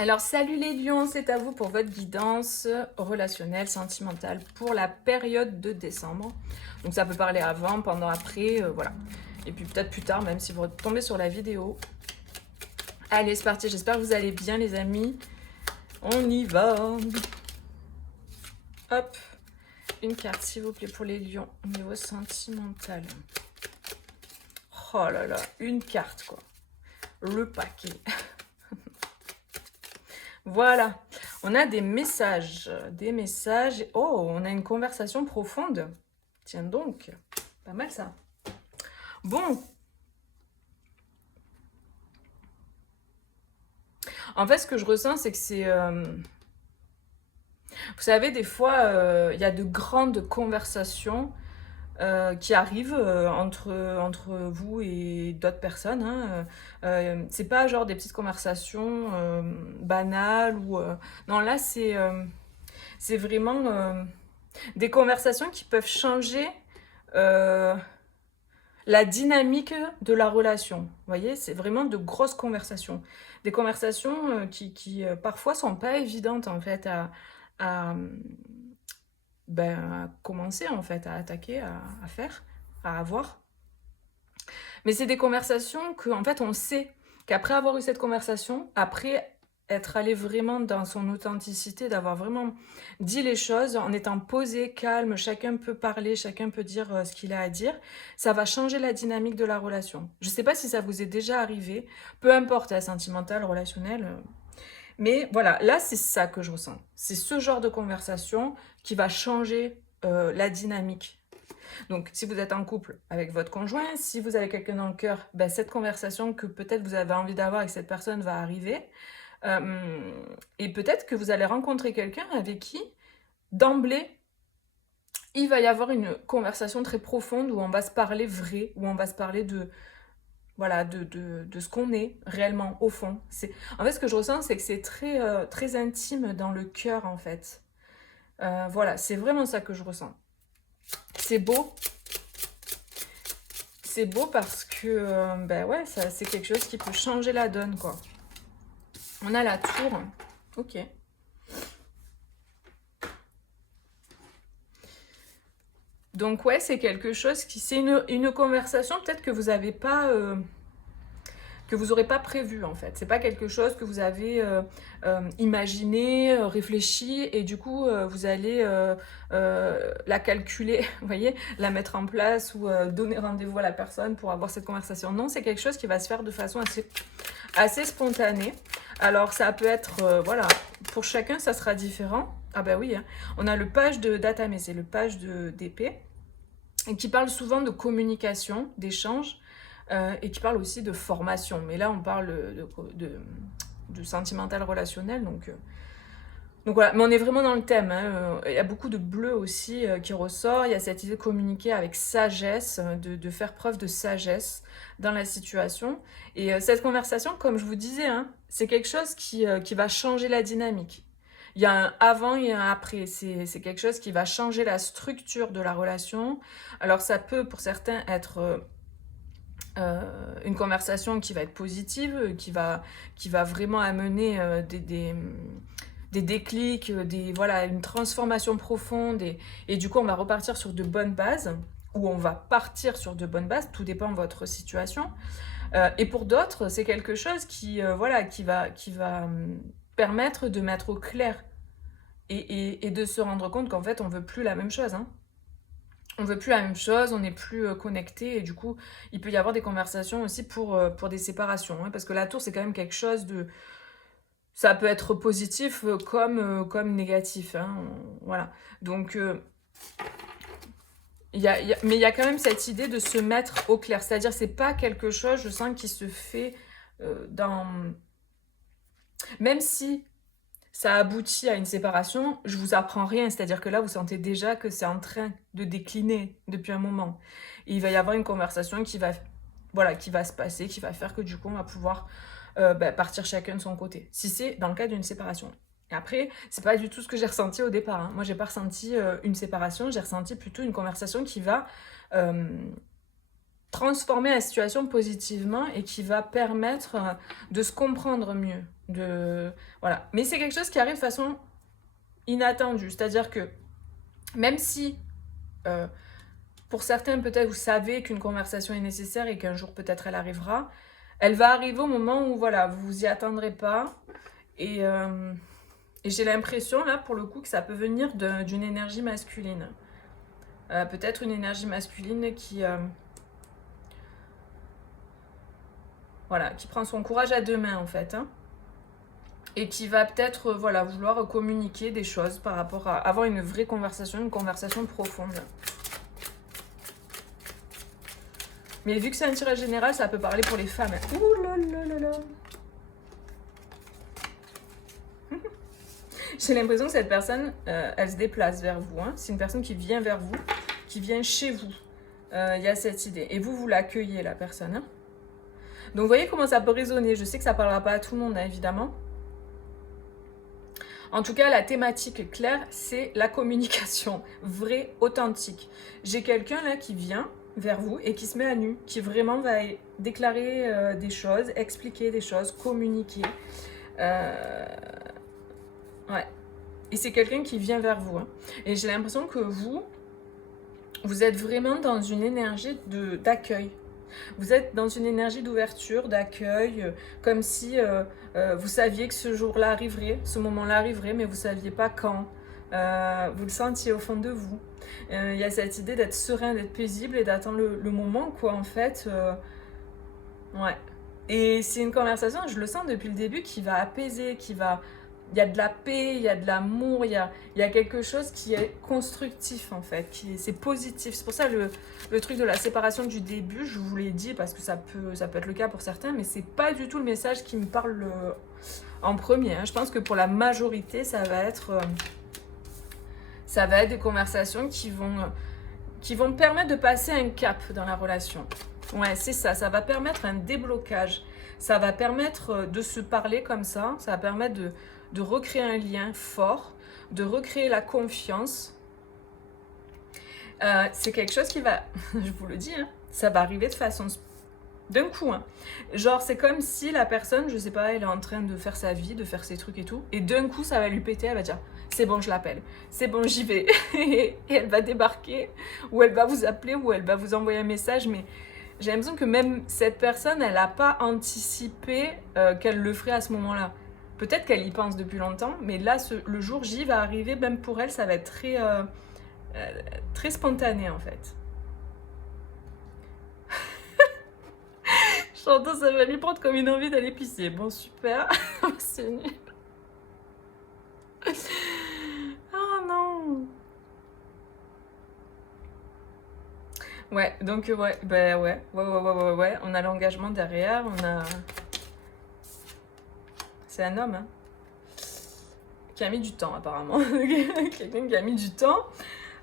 Alors, salut les lions, c'est à vous pour votre guidance relationnelle, sentimentale pour la période de décembre. Donc, ça peut parler avant, pendant, après, voilà. Et puis peut-être plus tard, même si vous tombez sur la vidéo. Allez, c'est parti, j'espère que vous allez bien les amis. On y va. Hop, une carte s'il vous plaît pour les lions au niveau sentimental. Oh là là, une carte quoi. Le paquet. Voilà, on a des messages, Oh, on a une conversation profonde. Tiens donc, pas mal ça. Bon. En fait, ce que je ressens, c'est que c'est... Vous savez, des fois, il y a de grandes conversations qui arrivent entre vous et d'autres personnes. Hein. C'est pas genre des petites conversations banales ou... Non, là, c'est vraiment des conversations qui peuvent changer la dynamique de la relation. Vous voyez, c'est vraiment de grosses conversations. Des conversations qui parfois sont pas évidentes en fait à, à commencer en fait, à attaquer, à faire, à avoir. Mais c'est des conversations que en fait on sait qu'après avoir eu cette conversation, après être allé vraiment dans son authenticité, d'avoir vraiment dit les choses en étant posé, calme, chacun peut parler, chacun peut dire ce qu'il a à dire, ça va changer la dynamique de la relation. Je ne sais pas si ça vous est déjà arrivé, peu importe, la sentimentale, relationnelle, mais voilà, là c'est ça que je ressens. C'est ce genre de conversation qui va changer la dynamique. Donc, si vous êtes en couple avec votre conjoint, si vous avez quelqu'un dans le cœur, ben, cette conversation que peut-être vous avez envie d'avoir avec cette personne va arriver. Et peut-être que vous allez rencontrer quelqu'un avec qui, d'emblée, il va y avoir une conversation très profonde où on va se parler vrai, où on va se parler de, voilà, de ce qu'on est réellement, au fond. En fait, ce que je ressens, c'est que c'est très, très intime dans le cœur, en fait. Voilà, c'est vraiment ça que je ressens. C'est beau. C'est beau parce que, ben ouais, c'est quelque chose qui peut changer la donne, quoi. On a la tour. Ok. Donc ouais, c'est quelque chose qui... C'est une conversation peut-être que vous n'avez pas... que vous n'aurez pas prévu en fait. C'est pas quelque chose que vous avez imaginé, réfléchi et du coup vous allez la calculer, vous voyez, la mettre en place ou donner rendez-vous à la personne pour avoir cette conversation. Non, c'est quelque chose qui va se faire de façon assez spontanée. Alors ça peut être, voilà, pour chacun ça sera différent. Ah bah oui, hein. On a le page de data, mais c'est le page d'épée, et qui parle souvent de communication, d'échange, et qui parle aussi de formation. Mais là, on parle de sentimental relationnel, donc voilà, mais on est vraiment dans le thème. Hein. Il y a beaucoup de bleu aussi qui ressort. Il y a cette idée de communiquer avec sagesse, de faire preuve de sagesse dans la situation. Et cette conversation, comme je vous disais, hein, c'est quelque chose qui va changer la dynamique. Il y a un avant et un après. C'est quelque chose qui va changer la structure de la relation. Alors ça peut, pour certains, être une conversation qui va être positive, qui va vraiment amener des déclics, voilà, une transformation profonde et du coup on va repartir sur de bonnes bases ou on va partir sur de bonnes bases, tout dépend de votre situation. Et pour d'autres, c'est quelque chose voilà, qui va permettre de mettre au clair et de se rendre compte qu'en fait on veut plus la même chose. Hein. On veut plus la même chose, on n'est plus connecté et du coup il peut y avoir des conversations aussi pour des séparations. Hein, parce que la tour c'est quand même quelque chose de... Ça peut être positif comme négatif. Hein, voilà. Donc, mais il y a quand même cette idée de se mettre au clair. C'est-à-dire c'est pas quelque chose, je sens, qui se fait dans... Même si ça aboutit à une séparation, je vous apprends rien. C'est-à-dire que là, vous sentez déjà que c'est en train de décliner depuis un moment. Et il va y avoir une conversation voilà, qui va se passer, qui va faire que du coup, on va pouvoir partir chacun de son côté. Si c'est dans le cas d'une séparation. Et après, c'est pas du tout ce que j'ai ressenti au départ. Hein. Moi, j'ai pas ressenti une séparation, j'ai ressenti plutôt une conversation qui va transformer la situation positivement et qui va permettre de se comprendre mieux. Voilà. Mais c'est quelque chose qui arrive de façon inattendue. C'est-à-dire que même si, pour certains, peut-être, vous savez qu'une conversation est nécessaire et qu'un jour, peut-être, elle arrivera, elle va arriver au moment où, voilà, vous vous y attendrez pas. Et j'ai l'impression, là, pour le coup, que ça peut venir d'une énergie masculine. Peut-être une énergie masculine voilà, qui prend son courage à deux mains, en fait. Hein, et qui va peut-être voilà, vouloir communiquer des choses par rapport à avoir une vraie conversation, une conversation profonde. Mais vu que c'est un tirage général, ça peut parler pour les femmes. Ouh là là là là. J'ai l'impression que cette personne, elle se déplace vers vous. Hein. C'est une personne qui vient vers vous, qui vient chez vous. Il y a cette idée. Et vous, vous l'accueillez, la personne. Hein. Donc, vous voyez comment ça peut résonner. Je sais que ça ne parlera pas à tout le monde, hein, évidemment. En tout cas, la thématique claire, c'est la communication, vraie, authentique. J'ai quelqu'un là qui vient vers vous et qui se met à nu, qui vraiment va déclarer des choses, expliquer des choses, communiquer. Ouais. Et c'est quelqu'un qui vient vers vous. Hein. Et j'ai l'impression que vous êtes vraiment dans une énergie d'accueil. Vous êtes dans une énergie d'ouverture, d'accueil, comme si vous saviez que ce jour-là arriverait, ce moment-là arriverait, mais vous ne saviez pas quand. Vous le sentiez au fond de vous. Il y a cette idée d'être serein, d'être paisible et d'attendre le moment, quoi, en fait. Ouais. Et c'est une conversation, je le sens depuis le début, qui va apaiser, qui va... Il y a de la paix, il y a de l'amour, il y a quelque chose qui est constructif en fait, c'est positif. C'est pour ça le truc de la séparation du début, je vous l'ai dit parce que ça peut être le cas pour certains, mais c'est pas du tout le message qui me parle en premier. Hein. Je pense que pour la majorité, ça va être des conversations qui vont permettre de passer un cap dans la relation. Ouais, c'est ça, ça va permettre un déblocage. Ça va permettre de se parler comme ça va permettre de recréer un lien fort, de recréer la confiance. C'est quelque chose qui va, je vous le dis, hein, ça va arriver de façon d'un coup. Hein. Genre, c'est comme si la personne, je sais pas, elle est en train de faire sa vie, de faire ses trucs et tout, et d'un coup, ça va lui péter, elle va dire, c'est bon, je l'appelle, c'est bon, j'y vais. Et elle va débarquer, ou elle va vous appeler, ou elle va vous envoyer un message, mais j'ai l'impression que même cette personne, elle n'a pas anticipé qu'elle le ferait à ce moment-là. Peut-être qu'elle y pense depuis longtemps, mais là, le jour J va arriver, même pour elle, ça va être très spontané en fait. J'entends, ça va lui prendre comme une envie d'aller pisser. Bon, super. C'est nul. Oh non. Ouais, donc ouais. On a l'engagement derrière, C'est un homme, hein, qui a mis du temps apparemment. Quelqu'un qui a mis du temps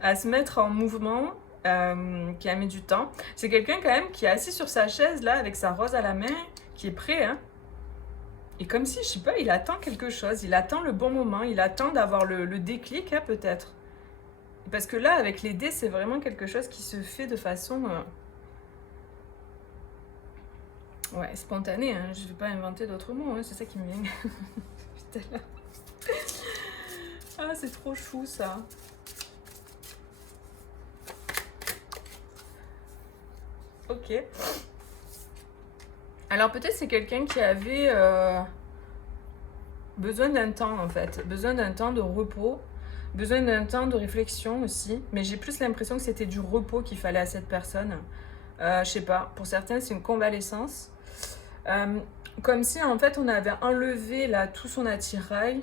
à se mettre en mouvement, qui a mis du temps. C'est quelqu'un quand même qui est assis sur sa chaise là avec sa rose à la main, qui est prêt, hein. Et comme si, je sais pas, il attend quelque chose, il attend le bon moment, il attend d'avoir le déclic, hein, peut-être. Parce que là, avec les dés, c'est vraiment quelque chose qui se fait de façon... ouais, spontanée, hein. Je vais pas inventer d'autres mots, hein. C'est ça qui me vient. Putain. Ah, c'est trop chou, ça. Ok. Alors peut-être c'est quelqu'un qui avait besoin d'un temps en fait, besoin d'un temps de repos, besoin d'un temps de réflexion aussi, mais j'ai plus l'impression que c'était du repos qu'il fallait à cette personne. Je sais pas, pour certains c'est une convalescence. Comme si en fait on avait enlevé là tout son attirail,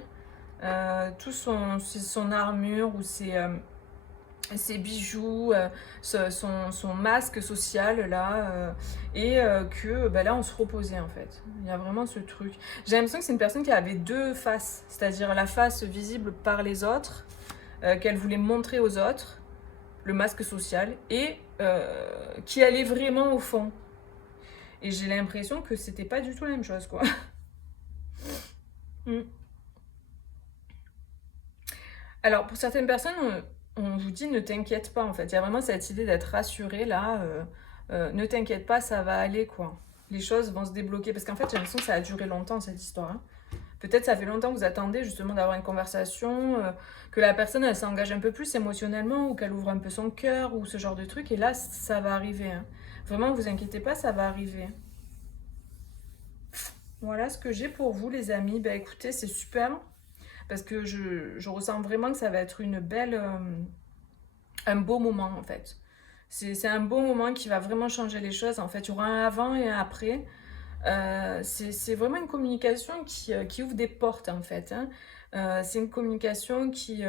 tout son armure ou ses bijoux, son masque social là, et que là on se reposait en fait. Il y a vraiment ce truc. J'ai l'impression que c'est une personne qui avait deux faces, c'est-à-dire la face visible par les autres, qu'elle voulait montrer aux autres, le masque social, et qui allait vraiment au fond. Et j'ai l'impression que c'était pas du tout la même chose, quoi. Alors, pour certaines personnes, on vous dit ne t'inquiète pas, en fait. Il y a vraiment cette idée d'être rassuré, là. Ne t'inquiète pas, ça va aller, quoi. Les choses vont se débloquer. Parce qu'en fait, j'ai l'impression que ça a duré longtemps, cette histoire. Hein. Peut-être ça fait longtemps que vous attendez justement d'avoir une conversation, que la personne elle s'engage un peu plus émotionnellement ou qu'elle ouvre un peu son cœur ou ce genre de truc. Et là, ça va arriver, hein. Vraiment, vous inquiétez pas, ça va arriver. Voilà ce que j'ai pour vous, les amis. Ben écoutez, c'est super parce que je ressens vraiment que ça va être une belle, un beau moment en fait. C'est un beau moment qui va vraiment changer les choses. En fait, il y aura un avant et un après. C'est vraiment une communication qui ouvre des portes en fait, hein. C'est une communication qui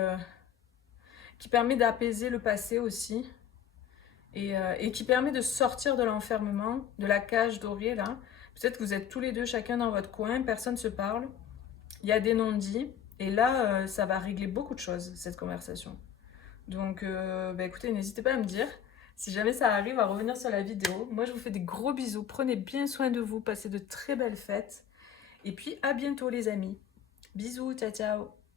permet d'apaiser le passé aussi et qui permet de sortir de l'enfermement, de la cage dorée là. Peut-être que vous êtes tous les deux chacun dans votre coin, personne ne se parle, il y a des non-dits et là ça va régler beaucoup de choses cette conversation. Donc bah, écoutez, n'hésitez pas à me dire si jamais ça arrive à revenir sur la vidéo. Moi je vous fais des gros bisous, prenez bien soin de vous, passez de très belles fêtes et puis à bientôt les amis. Bisous, ciao ciao.